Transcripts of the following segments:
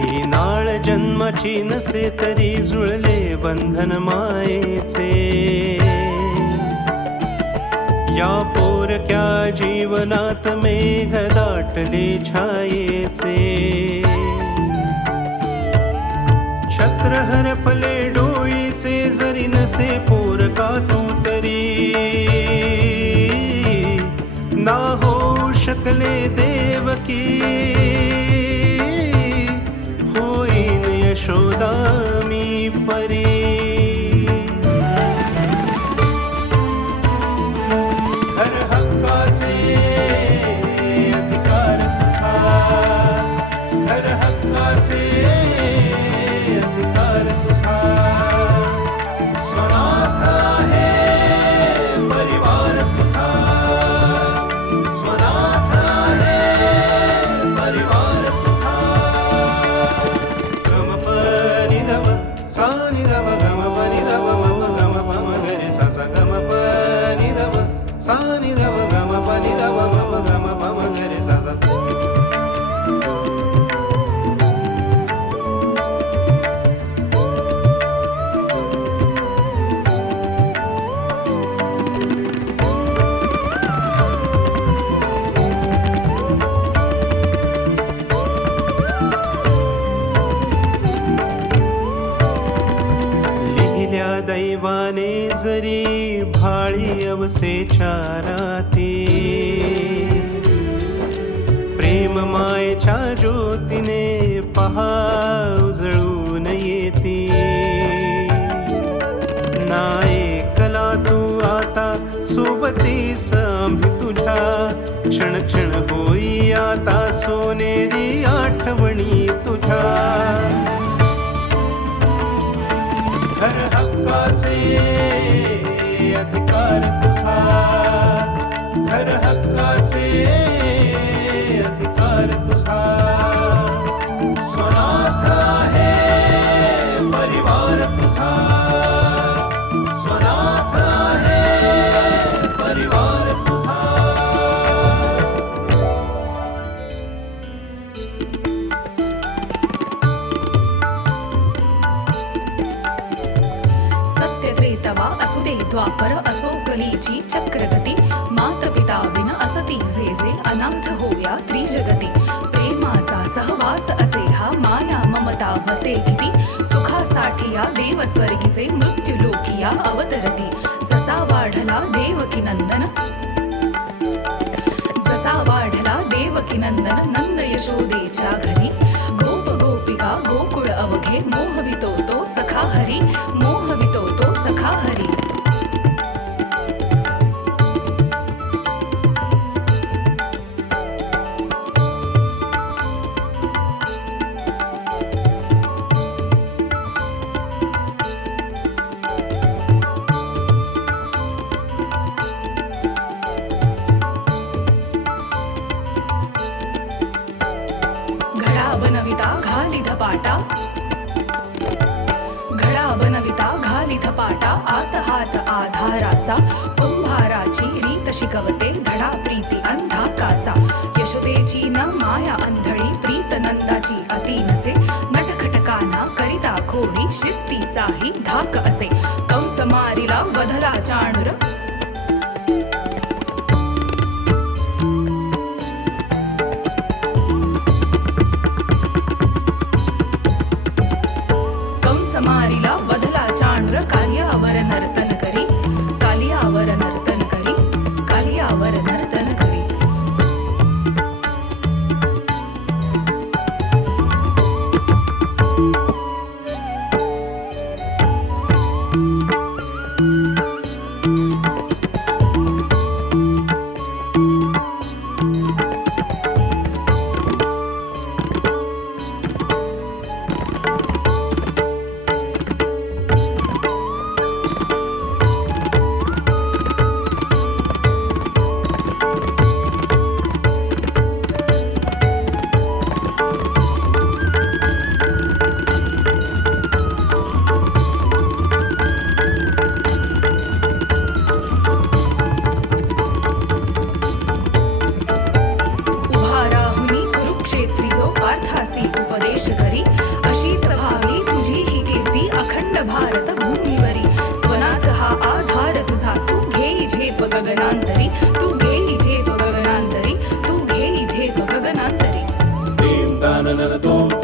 ही नाळ जन्माची नसे तरी जुळले बंधन मायेचे. या पोरक्या जीवनात मेघ दाटले छायेचे. छत्र हरपले डोईचे जरी नसे पोरका तू तरी. ना होऊ शकले देवकी होईन यशोदा मी परी. घर हक्काचे अधिकार तुझा. घर हक्काचे अधिकार तुझा. स्वनाथ आहे परिवार तुझा. स्वनाथ आहे परिवार तुझा. गम परि धम सा नि धम गम परि धम मम गम पम गरे सा सा गम परि धम सा नि धम गम परि धम मम गम पम गरे सा सा. दैवाने जरी भाळी अवसेच्या राती. प्रेम मायेच्या ज्योतीने पहा उजळून येती. नायकला तू आता सोबतीस आम्ही तुझ्या. क्षण क्षण होई आता सोनेरी आठवणी तुझ्या. घर हक्काचे अधिकार तुझा. घर हक्काचे अधिकार तुझा. स्वनाथ आहे परिवार तुझा. स्वनाथ आहे परिवार तुझा. तवा असू दे द्वापर असो कलीची चक्रगती. मात पिता बिन असती जे जे अनाथ होया त्रिजगती. प्रेमाचा सहवास असे हा माया ममता वसे किती. सुखासाठी या देव स्वर्गीचे मृत्यू लोकिया अवतरती. जसा वाढला देवकी नंदन जसा वाढला देवकी नंदन नंद यशोदेच्या घरी. गोप गोपिका गोकुळ अवघे मोहवितो तो सखा हरी. मोहवितो तो सखा हरी. घडा बनविता घाली धपाटा. घडा बनविता घाली धपाटा. आत हात आधाराचा. कुंभाराची रीत शिकवते धडा प्रीती अंधा काचा. यशोदेची न माया अंधळी प्रीत नंदाची अति नसे. नटखटकांना करिता खोडी शिस्तीचाही धाक असे. कंस मारिला वधला चाणूर. मारिला वधला चाणूर. कालियावर नर्तन करी. कालियावर नर्तन करी. कालियावर नर्तन करी.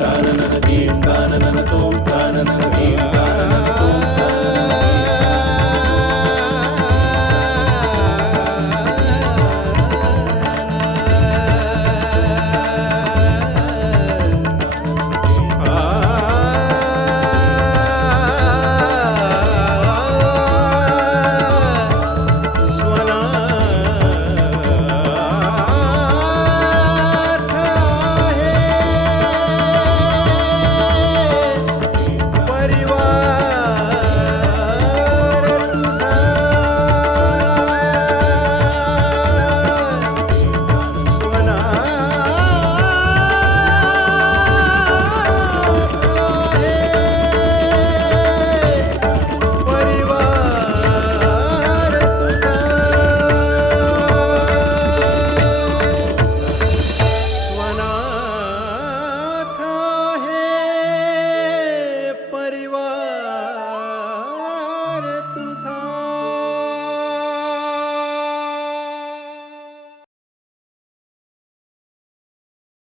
ताननन दीम ताननन